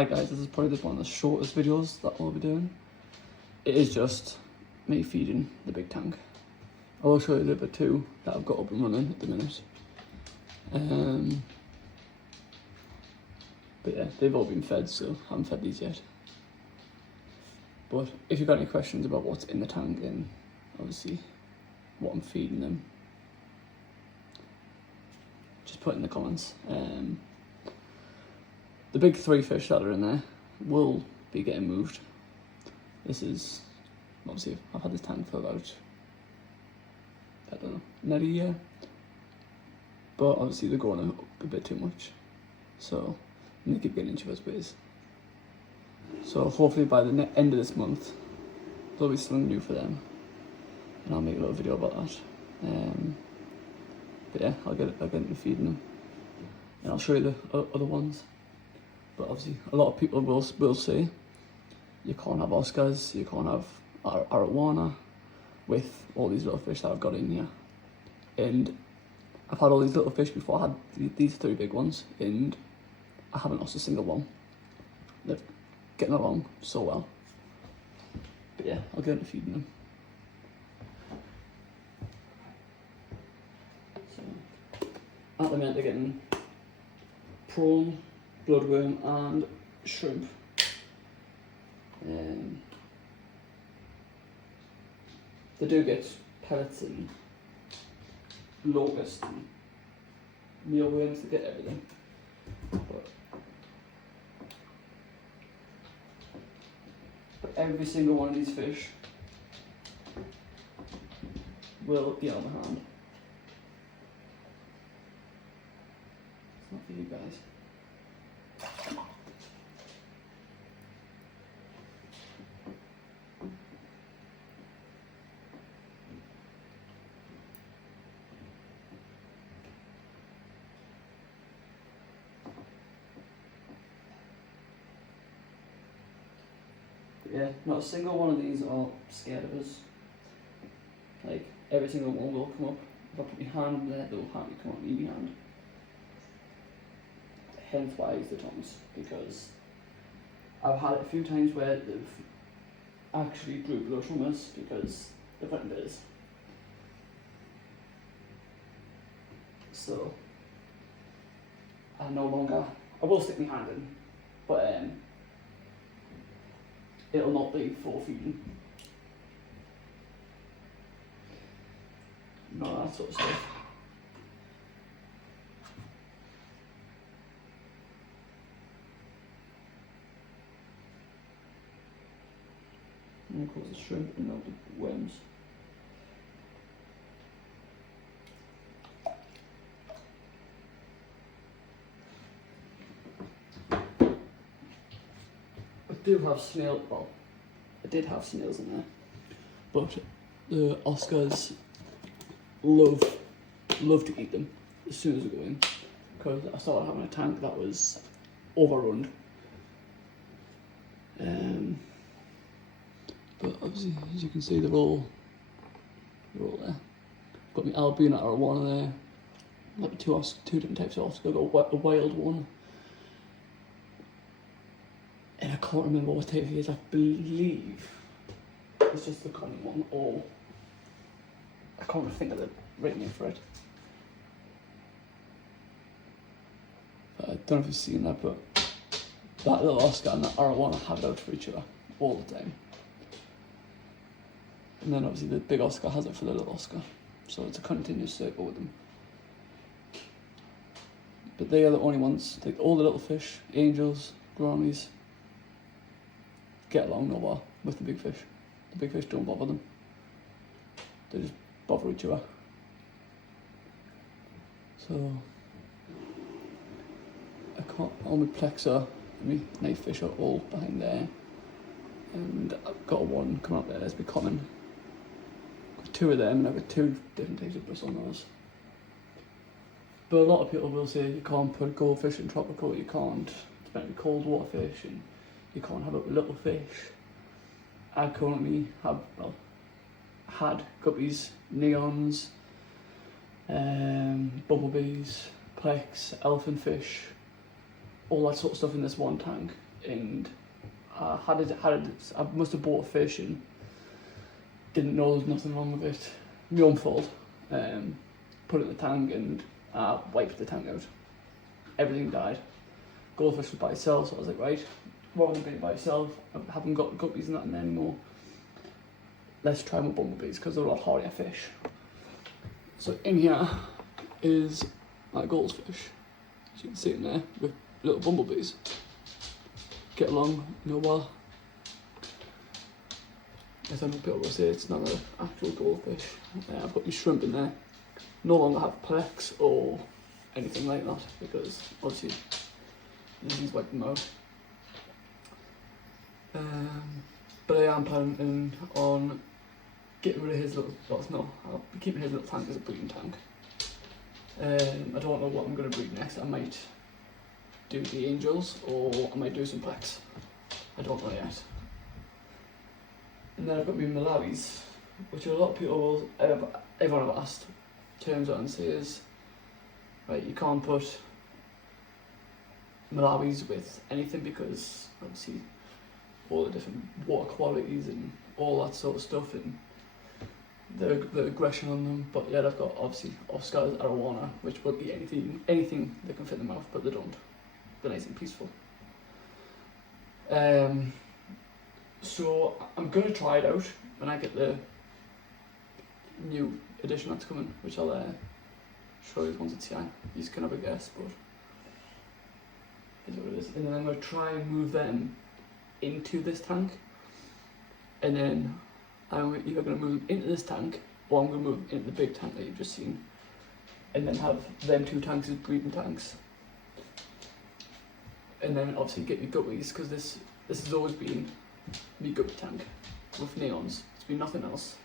Hi guys, this is probably one of the shortest videos that we'll be doing. It is just me feeding the big tank. I will show you the other two that I've got up and running at the minute. But yeah, they've all been fed, so I haven't fed these yet. But if you've got any questions about what's in the tank and obviously what I'm feeding them, just put in the comments. The big three fish that are in there will be getting moved. This is, obviously, I've had this tank for about, I don't know, nearly a year. But obviously they're growing a bit too much. So, they keep getting into us ways. So hopefully by the end of this month, there'll be something new for them. And I'll make a little video about that. But yeah, I'll get into feeding them. And I'll show you the other ones. But obviously, a lot of people will say you can't have Oscars, you can't have arowana with all these little fish that I've got in here. And I've had all these little fish before. I had these three big ones, and I haven't lost a single one. They're getting along so well. But yeah, I'll get into feeding them. So, at the minute they're getting prawn, bloodworm and shrimp. They do get pellets and locust and mealworms, they get everything. But every single one of these fish will be on the hand. It's not for you guys. Yeah, not a single one of these are scared of us. Like, every single one will come up. If I put my hand there, they'll happily come up and eat my hand. Hence why I use the tongs, because I've had it a few times where they've actually drew blood from us because they've went theirs. So, I will stick my hand in, but it'll not be for feeding. No, that sort of stuff. And of course the shrimp and all the worms. I did have snails in there, but the Oscars love to eat them as soon as they go in, because I started having a tank that was overrun. But obviously, as you can see, they're all there. Got my albino arowana there, like two different types of Oscar. Got a wild one. And I can't remember what type it is. I believe it's just the common one, or I can't think of the right name for it. But I don't know if you've seen that, but that little Oscar and that arowana have it out for each other all the time. And then obviously the big Oscar has it for the little Oscar, so it's a continuous circle with them. But they are the only ones. Like all the little fish, angels, gouramis, get along no well with the big fish. The big fish don't bother them. They just bother each other. So all my plexa and my knife fish are all behind there. And I've got one coming up there, it's becoming. Got two of them, and I've got two different types of bristle nose. But a lot of people will say you can't put goldfish in tropical, you can't, it's meant to be cold water fish, and you can't have it with little fish. I currently had guppies, neons, bumblebees, plex, elephant fish, all that sort of stuff in this one tank. and I I must have bought a fish and didn't know there was nothing wrong with it. My own fault. Put it in the tank and wiped the tank out. Everything died. Goldfish was by itself, so I was like, right, rather than being by itself, I haven't got guppies and nothing anymore. Let's try my bumblebees because they're a lot hardier fish. So in here is my goldfish. As you can see in there with little bumblebees. Get along, well. As some people will say, it's not an actual goldfish. I've got my shrimp in there. No longer have plex or anything like that because obviously he's wiped them out. But I am planning on getting rid of his little, I'll be keeping his little tank as a breeding tank. I don't know what I'm going to breed next. I might do the angels or I might do some plex. I don't know yet. And then I've got my Malawis, which a lot of people everyone have asked, turns out and says, right, you can't put Malawis with anything because obviously all the different water qualities and all that sort of stuff and the aggression on them. But yeah, I've got obviously Oscar's arowana, which will eat anything they can fit in their mouth, but they don't. They're nice and peaceful. So I'm going to try it out when I get the new edition that's coming, which I'll show you once it's here. You can have a guess, but here's what it is. And then I'm going to try and move them into this tank, and then I'm either going to move them into this tank or I'm going to move them into the big tank that you've just seen, and then have them two tanks as breeding tanks. And then obviously get your guppies, because this has always been my guppy tank with neons. It's been nothing else.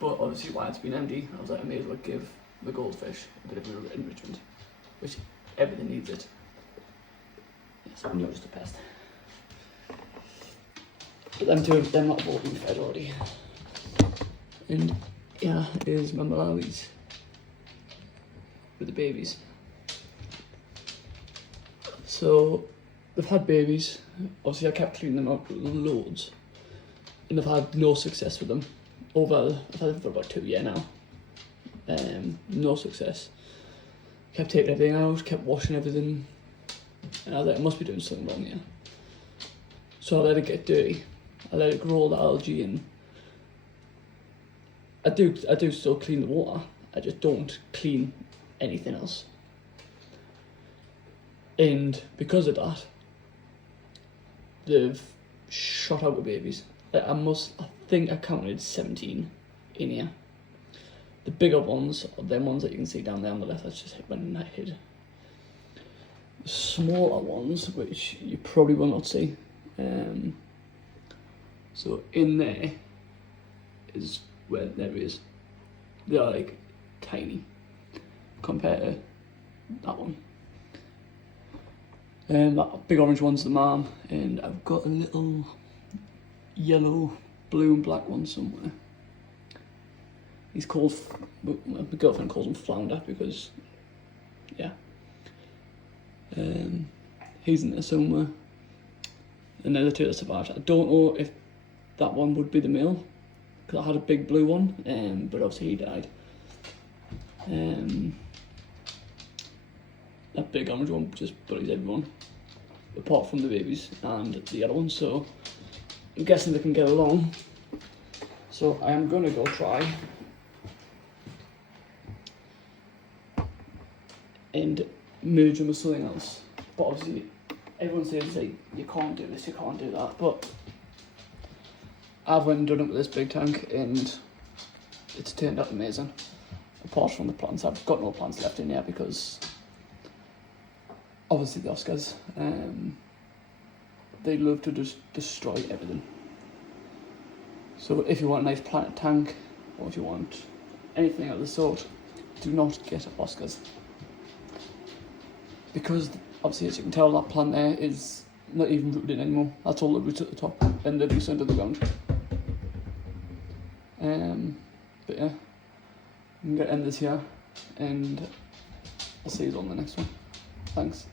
But obviously while it's been empty, I was like, I may as well give the goldfish a bit of enrichment, which everything needs it. Yes, I'm not just a pest. But them two, them not all been fed already. And yeah, here's my Malawis with the babies. So they've had babies. Obviously I kept cleaning them out loads, and I've had no success with them. I've had them for about 2 years now. No success. Kept taking everything out, kept washing everything, and I was like, I must be doing something wrong here. So I let it get dirty. I let it grow all the algae, and I do still clean the water. I just don't clean anything else. And because of that, they've shot out with babies. Like I think I counted 17 in here. The bigger ones are them ones that you can see down there on the left. That's just when I hid. The smaller ones, which you probably will not see. So in there is where there is. They are like tiny compared to that one. That big orange one's the mom, and I've got a little yellow, blue and black one somewhere. He's called, my girlfriend calls him Flounder because, yeah. He's in there somewhere. And then the two that survived. I don't know if that one would be the male, because I had a big blue one, but obviously he died. That big orange one just bullies everyone, apart from the babies and the other one, so I'm guessing they can get along. So I am going to go try and merge them with something else. But obviously everyone says like, you can't do this, you can't do that, but I've went and done it with this big tank and it's turned out amazing. Apart from the plants, I've got no plants left in here because obviously the Oscars, they love to just destroy everything. So if you want a nice planted tank, or if you want anything of the sort, do not get Oscars. Because obviously, as you can tell, that plant there is not even rooted in anymore. That's all the roots at the top and the roots under the ground. But yeah, I'm going to end this here and I'll see you on the next one. Thanks.